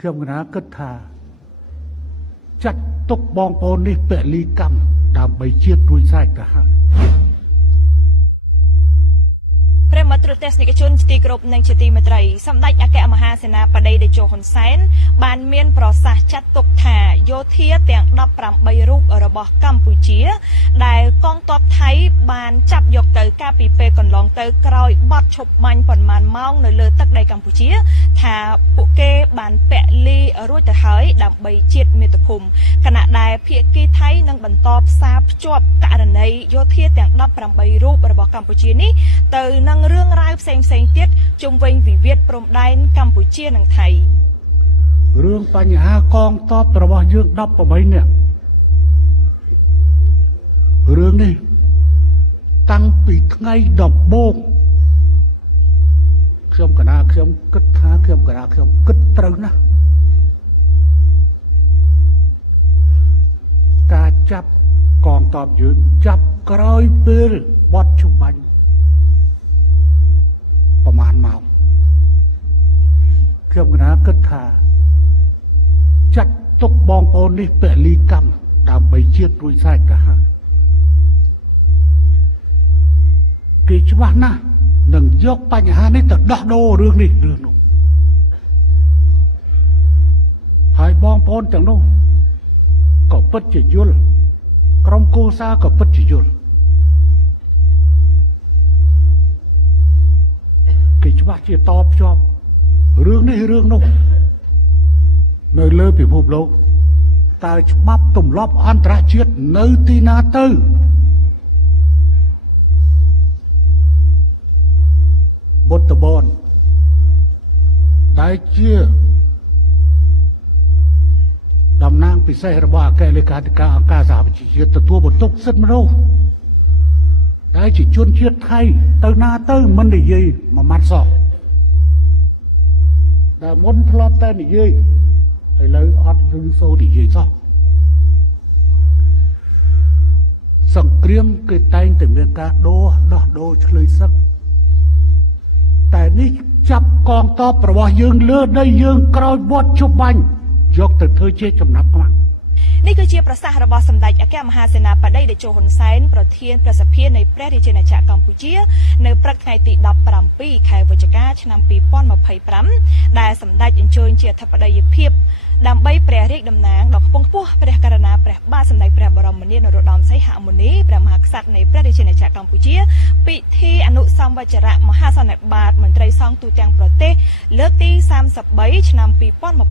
ខ្ញុំកណាគិតថាចាត់ទុកបងប្អូននេះពលីកម្មដើម្បីជាតិរួចស្រេចទៅហើយព្រះមត្រទេសនិកជនទីក្រុបនិងជាទីមេត្រីសម្ដេចអគ្គមហាសេនាបតីតេជោហ៊ុនសែនបានមានប្រសាសន៍ចាត់ទុកថាយោធាទាំង18រូបរបស់កម្ពុជាដែលកងទ័ពថៃបានចាប់យកទៅកាលពីពេលកន្លងទៅក្រោយបទឈប់បាញ់ប៉ុន្មានម៉ោងនៅលើទឹកដីកម្ពុជាថាពួកគេបានពលីរួចទៅហើយដើម្បីជាតិមាតុភូមិខណៈដែលភាគីថៃនឹងបន្តផ្សារភ្ជាប់ករណីយោធាទាំង18រូបរបស់កម្ពុជានេះទៅនឹងរឿងរ៉ាវផ្សេងទៀតជុំវិញវិវាទព្រំដែនកម្ពុជានិងថៃរឿងបញ្ហាកងទ័ពរបស់យើង18នាក់រឿងនេះតាំងពីថ្ងៃដំបូងខ្ញុំគិតថាខ្ញុំគិតត្រូវណាស់ការចាប់កងទ័ពយើងចាប់ក្រោយពេលបត់ជុំបាញ់ប្រមាណមកខ្ញុំកណាគិតថាចាត់ទុកបងប្អូននេះពលីកម្មដើម្បីជាតិរួចស្រេចទៅហើយគេច្បាស់ណាស់នឹងយកបញ្ហានេះទៅដោះដូររឿងនេះរឿងនោះហើយបងប្អូនទាំងនោះក៏ពិតជាយល់ក្រុមគូសារក៏ពិតជាយល់គេច្បាស់ជាតបភ្ជាប់រឿងនេះរឿងនោះនៅលើពិភពលោកតើច្បាប់ទម្លាប់អន្តរជាតិនៅទីណាទៅបុតបនដែលជាតំណាងពិសេសរបស់អគ្គលេខាធិការអង្គការសហប្រជាជាតិទទួលបន្ទុកសិទ្ធិមនុស្សដែលជាជនជាតិថៃទៅណាទៅមិននិយាយមួយម៉ាត់សោះដែលមុនធ្លាប់តែនិយាយឥឡូវអត់លឺសូរនិយាយសោះសង្គ្រាមគេតែងតែមានការដោះដូរឆ្លើយសឹកតែនេះចាប់កងទ័ពរបស់យើងលើដីយើងក្រោយបត់ជប់បាញ់យកទៅធ្វើជាចំណាប់ខ្មាំងនេះគឺជាប្រសាសន៍របស់សម្ដេចអគ្គមហាសេនាបតីតេជោហ៊ុនសែនប្រធានប្រសិទ្ធិនៃព្រះរាជាណាចក្រកម្ពុជានៅព្រឹកថ្ងៃទី17ខែវិច្ឆិកាឆ្នាំ2025ដែលសម្ដេចអញ្ជើញជាអធិបតីភាពដើម្បីព្រះរាជតំណាងដ៏ខ្ពង់ខ្ពស់ព្រះករុណាព្រះបាទសម្ដេចព្រះបរមនាថនរោត្តមសីហមុនីព្រះមហាក្សត្រនៃព្រះរាជាណាចក្រកម្ពុជាពិធីអនុសម្វចរៈមហាសន្និបាតមន្ត្រីសង្ឃទូទាំងប្រទេសលើកទី33ឆ្នាំ2020